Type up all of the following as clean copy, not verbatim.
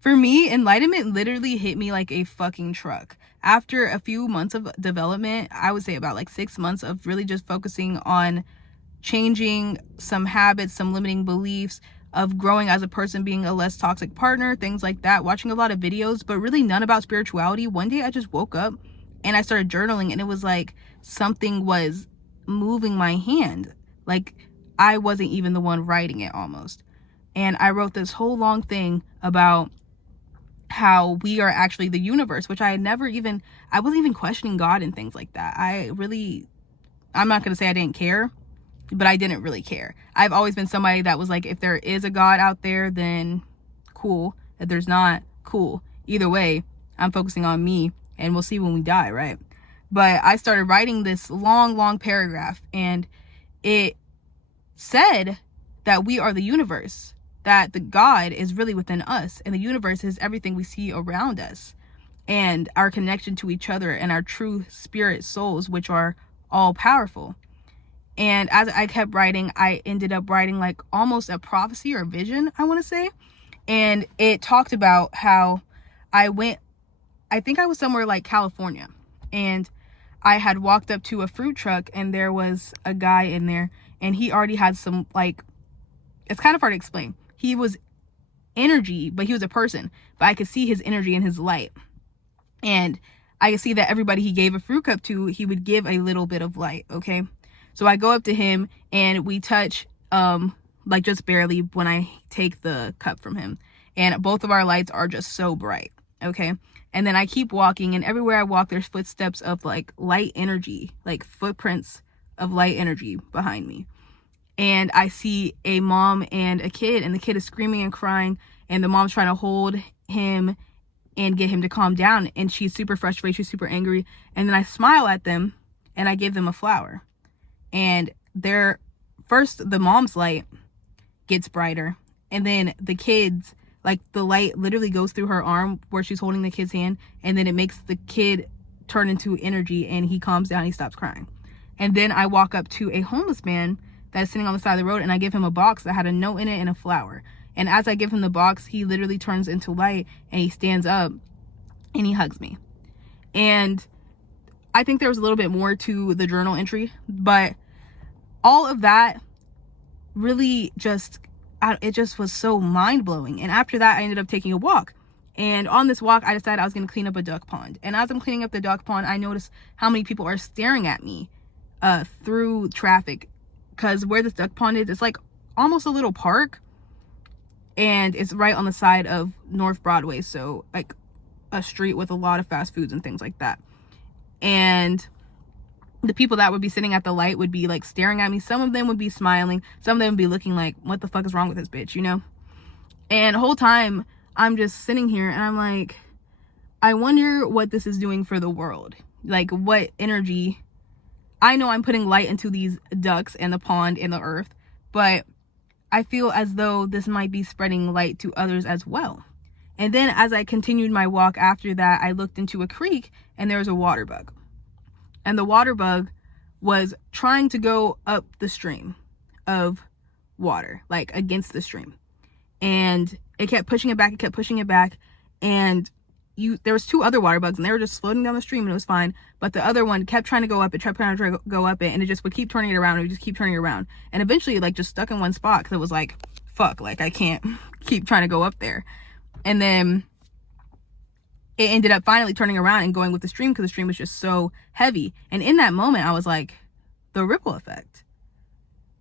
For me, enlightenment literally hit me like a fucking truck. After a few months of development, I would say about like 6 months of really just focusing on changing some habits, some limiting beliefs, of growing as a person, being a less toxic partner, things like that, watching a lot of videos, but really none about spirituality. One day I just woke up and I started journaling, and it was like something was moving my hand. Like I wasn't even the one writing it almost. And I wrote this whole long thing about how we are actually the universe, which I wasn't even questioning God and things like that. I'm not going to say I didn't care, but I didn't really care. I've always been somebody that was like, if there is a God out there, then cool. If there's not, cool. Either way, I'm focusing on me, and we'll see when we die, right? But I started writing this long paragraph, and it said that we are the universe, that the God is really within us, and the universe is everything we see around us, and our connection to each other, and our true spirit souls, which are all powerful. And as I kept writing, I ended up writing like almost a prophecy or a vision, I want to say. And it talked about how I think I was somewhere like California, and I had walked up to a fruit truck, and there was a guy in there, and he already had some, like, it's kind of hard to explain. He was energy, but he was a person, but I could see his energy and his light. And I could see that everybody he gave a fruit cup to, he would give a little bit of light, okay? So I go up to him, and we touch, like just barely, when I take the cup from him. And both of our lights are just so bright, okay? And then I keep walking, and everywhere I walk, there's footsteps of like light energy, like footprints of light energy behind me. And I see a mom and a kid, and the kid is screaming and crying, and the mom's trying to hold him and get him to calm down. And she's super frustrated, she's super angry. And then I smile at them, and I give them a flower. And the mom's light gets brighter, and then the kids, like the light literally goes through her arm where she's holding the kid's hand, and then it makes the kid turn into energy, and he calms down, he stops crying. And then I walk up to a homeless man that is sitting on the side of the road, and I give him a box that had a note in it and a flower. And as I give him the box, he literally turns into light, and he stands up and he hugs me. And I think there was a little bit more to the journal entry, but all of that really it just was so mind-blowing. And after that, I ended up taking a walk. And on this walk, I decided I was going to clean up a duck pond. And as I'm cleaning up the duck pond, I noticed how many people are staring at me through traffic. Because where this duck pond is, it's like almost a little park. And it's right on the side of North Broadway. So like a street with a lot of fast foods and things like that. And the people that would be sitting at the light would be like staring at me. Some of them would be smiling. Some of them would be looking like, what the fuck is wrong with this bitch, you know? And the whole time I'm just sitting here, and I'm like, I wonder what this is doing for the world. Like, what energy. I know I'm putting light into these ducks and the pond and the earth, but I feel as though this might be spreading light to others as well. And then as I continued my walk after that, I looked into a creek, and there was a water bug. And the water bug was trying to go up the stream of water, like against the stream. And it kept pushing it back. And there was two other water bugs, and they were just floating down the stream, and it was fine. But the other one kept trying to go up it, and it just would keep turning it around, and it would just keep turning it around. And eventually it like just stuck in one spot, because it was like, fuck, like I can't keep trying to go up there. And then it ended up finally turning around and going with the stream, because the stream was just so heavy. And in that moment, I was like, the ripple effect.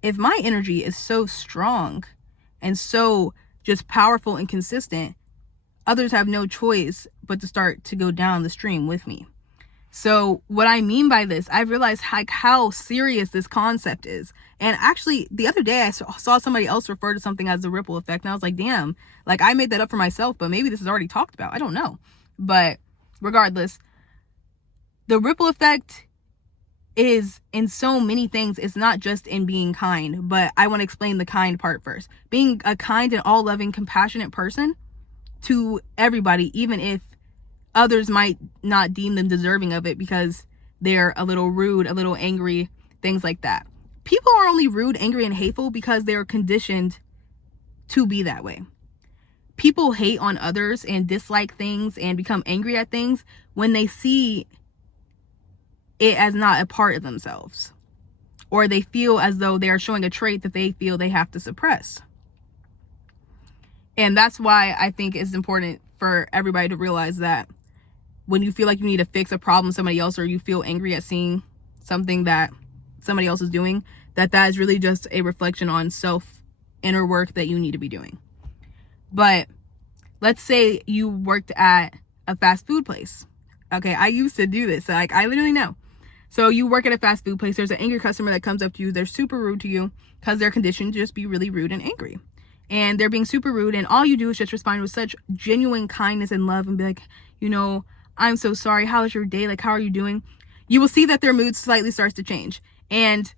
If my energy is so strong and so just powerful and consistent, others have no choice but to start to go down the stream with me. So what I mean by this, I've realized how serious this concept is. And actually, the other day I saw somebody else refer to something as the ripple effect, and I was like, damn, like I made that up for myself, but maybe this is already talked about. I don't know. But regardless, the ripple effect is in so many things. It's not just in being kind, but I want to explain the kind part first. Being a kind and all-loving, compassionate person to everybody, even if others might not deem them deserving of it because they're a little rude, a little angry, things like that. People are only rude, angry, and hateful because they're conditioned to be that way. people hate on others and dislike things and become angry at things when they see it as not a part of themselves, or they feel as though they are showing a trait that they feel they have to suppress. And that's why I think it's important for everybody to realize that when you feel like you need to fix a problem somebody else, or you feel angry at seeing something that somebody else is doing, that is really just a reflection on self inner work that you need to be doing. But let's say you worked at a fast food place. Okay, I used to do this. Like, I literally know. So you work at a fast food place. There's an angry customer that comes up to you. They're super rude to you because they're conditioned to just be really rude and angry. And they're being super rude. And all you do is just respond with such genuine kindness and love and be like, you know, I'm so sorry. How was your day? Like, how are you doing? You will see that their mood slightly starts to change. And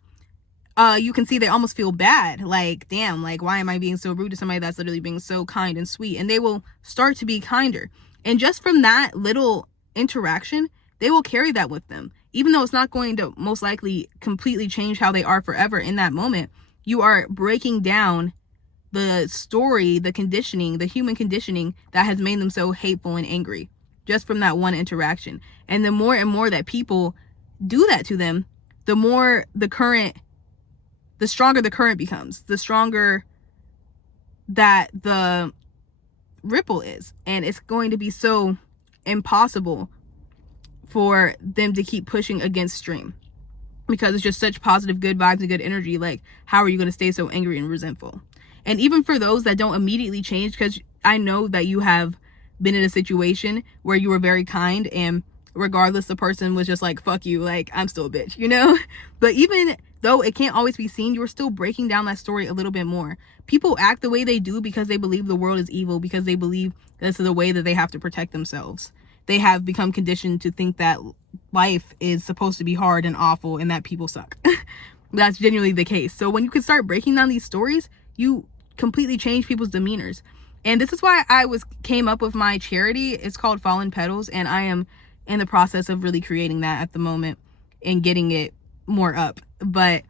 you can see they almost feel bad. Like, damn, like, why am I being so rude to somebody that's literally being so kind and sweet? And they will start to be kinder. And just from that little interaction, they will carry that with them. Even though it's not going to most likely completely change how they are forever in that moment, you are breaking down the story, the conditioning, the human conditioning that has made them so hateful and angry just from that one interaction. And the more and more that people do that to them, the more the stronger the current becomes, the stronger that the ripple is. And it's going to be so impossible for them to keep pushing against stream, because it's just such positive, good vibes and good energy. Like, how are you going to stay so angry and resentful? And even for those that don't immediately change, because I know that you have been in a situation where you were very kind, and regardless, the person was just like, fuck you, like, I'm still a bitch, you know? But even though it can't always be seen, you are still breaking down that story a little bit more. People act the way they do because they believe the world is evil, because they believe this is the way that they have to protect themselves. They have become conditioned to think that life is supposed to be hard and awful and that people suck. That's genuinely the case. So when you can start breaking down these stories, you completely change people's demeanors. And this is why I came up with my charity. It's called Fallen Petals, and I am in the process of really creating that at the moment and getting it more up. But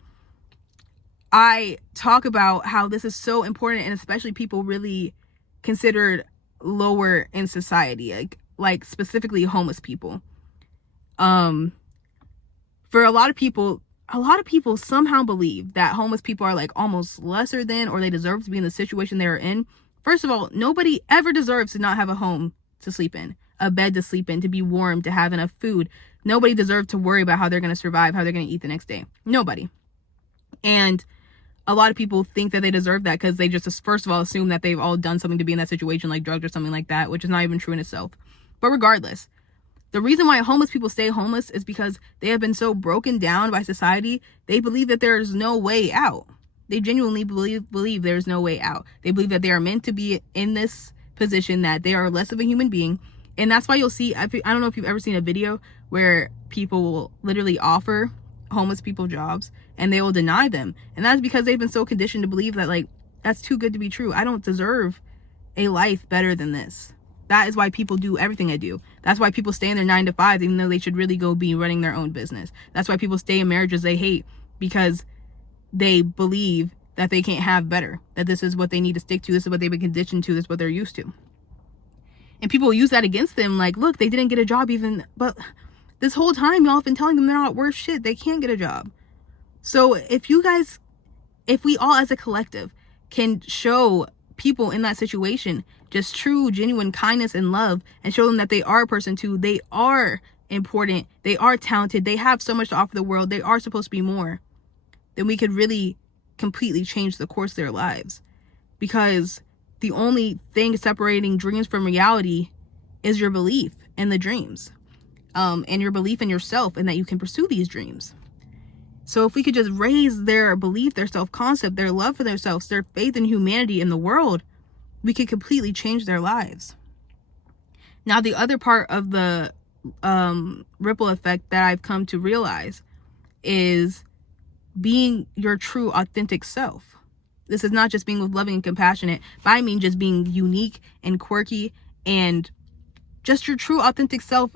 I talk about how this is so important, and especially people really considered lower in society, like specifically homeless people. For a lot of people somehow believe that homeless people are like almost lesser than, or they deserve to be in the situation they are in. First of all, nobody ever deserves to not have a home to sleep in, a bed to sleep in, to be warm, to have enough food. Nobody deserves to worry about how they're going to survive, how they're going to eat the next day. Nobody. And a lot of people think that they deserve that because they just, first of all, assume that they've all done something to be in that situation, like drugs or something like that, which is not even true in itself. But regardless, the reason why homeless people stay homeless is because they have been so broken down by society. They believe that there's no way out. They genuinely believe there's no way out. They believe that they are meant to be in this position, that they are less of a human being. And that's why you'll see, I don't know if you've ever seen a video where people will literally offer homeless people jobs and they will deny them. And that's because they've been so conditioned to believe that, like, that's too good to be true. I don't deserve a life better than this. That is why people do everything I do. That's why people stay in their 9 to 5, even though they should really go be running their own business. That's why people stay in marriages they hate, because they believe that they can't have better, that this is what they need to stick to, this is what they've been conditioned to, this is what they're used to. And people use that against them, like, look, they didn't get a job even, but this whole time y'all have been telling them they're not worth shit, they can't get a job. So if we all as a collective can show people in that situation just true, genuine kindness and love, and show them that they are a person too, they are important, they are talented, they have so much to offer the world, they are supposed to be more, then we could really completely change the course of their lives. Because the only thing separating dreams from reality is your belief in the dreams, and your belief in yourself and that you can pursue these dreams. So if we could just raise their belief, their self-concept, their love for themselves, their faith in humanity and the world, we could completely change their lives. Now, the other part of the ripple effect that I've come to realize is being your true, authentic self. This is not just being with loving and compassionate, but I mean just being unique and quirky and just your true, authentic self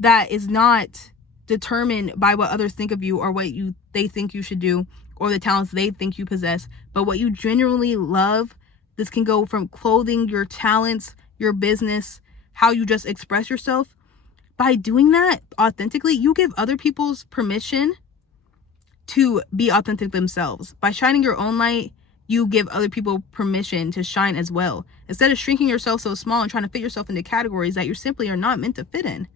that is not determined by what others think of you or what they think you should do or the talents they think you possess, but what you genuinely love, This can go from clothing, your talents, your business, how you just express yourself. By doing that authentically, you give other people's permission to be authentic themselves. By shining your own light, you give other people permission to shine as well. Instead of shrinking yourself so small and trying to fit yourself into categories that you simply are not meant to fit in.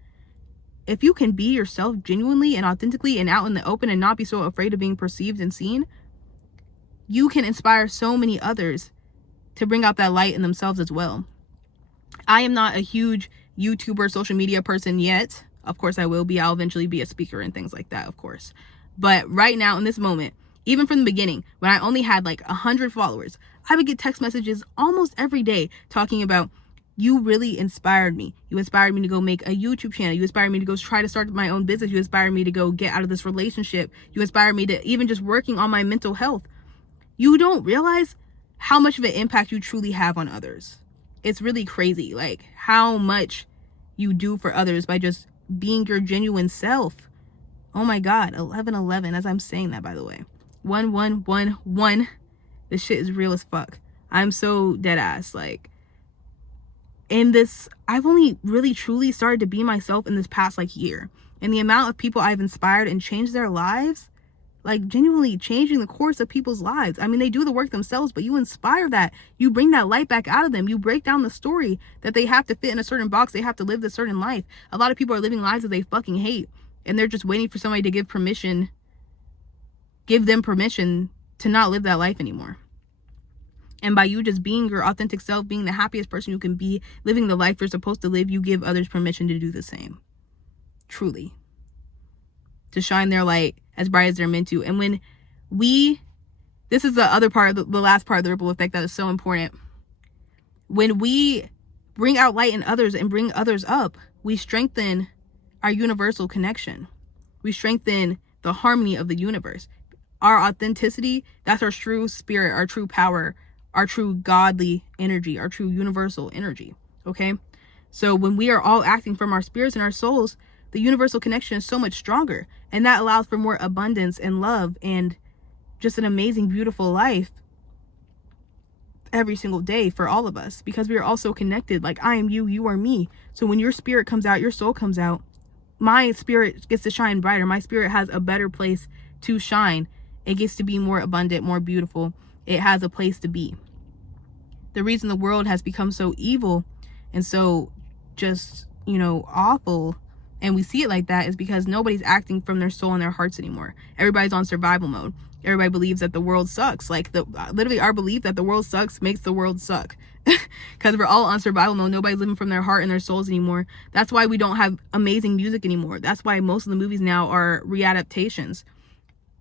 If you can be yourself genuinely and authentically and out in the open and not be so afraid of being perceived and seen, you can inspire so many others to bring out that light in themselves as well. I am not a huge YouTuber, social media person yet. Of course I will be. I'll eventually be a speaker and things like that, of course. But right now, in this moment, even from the beginning, when I only had like 100 followers, I would get text messages almost every day talking about, you really inspired me. You inspired me to go make a YouTube channel. You inspired me to go try to start my own business. You inspired me to go get out of this relationship. You inspired me to even just working on my mental health. You don't realize how much of an impact you truly have on others. It's really crazy, like how much you do for others by just being your genuine self. Oh my God, 1111, as I'm saying that, by the way. 1111. This shit is real as fuck. I'm so dead ass. Like, in this, I've only really truly started to be myself in this past like year. And the amount of people I've inspired and changed their lives, like genuinely changing the course of people's lives. I mean, they do the work themselves, but you inspire that. You bring that light back out of them. You break down the story that they have to fit in a certain box. They have to live this certain life. A lot of people are living lives that they fucking hate. And they're just waiting for somebody to give them permission to not live that life anymore. And by you just being your authentic self, being the happiest person you can be, living the life you're supposed to live, you give others permission to do the same. Truly. To shine their light as bright as they're meant to. And when this is the other part, the last part of the ripple effect that is so important. When we bring out light in others and bring others up, we strengthen our universal connection. We strengthen the harmony of the universe. Our authenticity, that's our true spirit, our true power, our true godly energy, our true universal energy. Okay? So when we are all acting from our spirits and our souls, the universal connection is so much stronger. And that allows for more abundance and love and just an amazing, beautiful life every single day for all of us. Because we are all so connected. Like, I am you, you are me. So when your spirit comes out, your soul comes out, my spirit gets to shine brighter. My spirit has a better place to shine. It gets to be more abundant, more beautiful. It has a place to be. The reason the world has become so evil and so just, awful, and we see it like that, is because nobody's acting from their soul and their hearts anymore. Everybody's on survival mode. Everybody believes that the world sucks. Like, literally our belief that the world sucks makes the world suck. Because we're all on survival mode. Nobody's living from their heart and their souls anymore. That's why we don't have amazing music anymore. That's why most of the movies now are readaptations.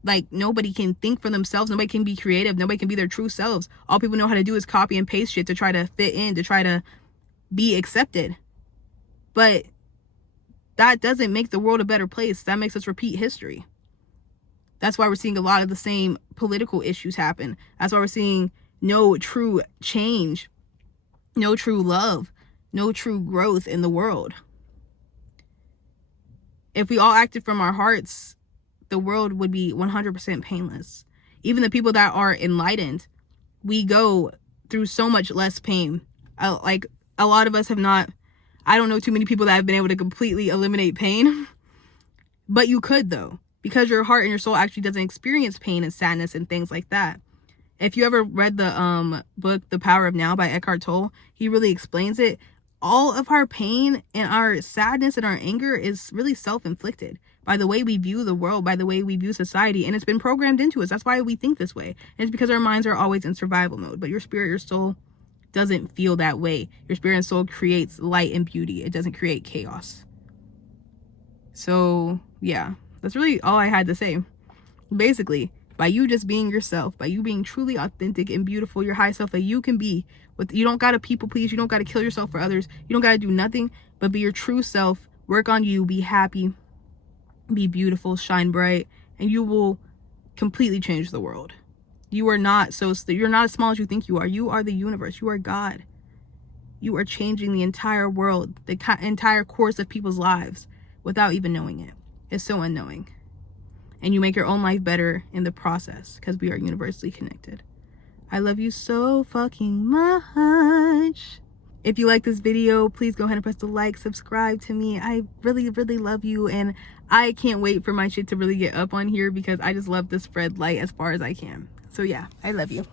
Like, nobody can think for themselves. Nobody can be creative. Nobody can be their true selves. All people know how to do is copy and paste shit to try to fit in, to try to be accepted. But that doesn't make the world a better place. That makes us repeat history. That's why we're seeing a lot of the same political issues happen. That's why we're seeing no true change, no true love, no true growth in the world. If we all acted from our hearts, the world would be 100% painless. Even the people that are enlightened, we go through so much less pain. Like, a lot of us have not, I don't know too many people that have been able to completely eliminate pain. But you could, though, because your heart and your soul actually doesn't experience pain and sadness and things like that. If you ever read the book, The Power of Now by Eckhart Tolle, he really explains it. All of our pain and our sadness and our anger is really self-inflicted by the way we view the world, by the way we view society, and it's been programmed into us. That's why we think this way. And it's because our minds are always in survival mode. But your spirit, your soul doesn't feel that way. Your spirit and soul creates light and beauty. It doesn't create chaos. So, yeah, that's really all I had to say. Basically, by you just being yourself, by you being truly authentic and beautiful, your high self that you can be, you don't gotta people please, you don't gotta kill yourself for others, you don't gotta do nothing but be your true self, work on you, be happy, be beautiful, shine bright, and you will completely change the world. You are not you're not as small as you think you are. You are the universe. You are God. You are changing the entire world, the entire course of people's lives without even knowing it. It's so unknowing. And you make your own life better in the process because we are universally connected. I love you so fucking much. If you like this video, please go ahead and press the like, subscribe to me. I really, really love you, and I can't wait for my shit to really get up on here because I just love to spread light as far as I can. So yeah, I love you.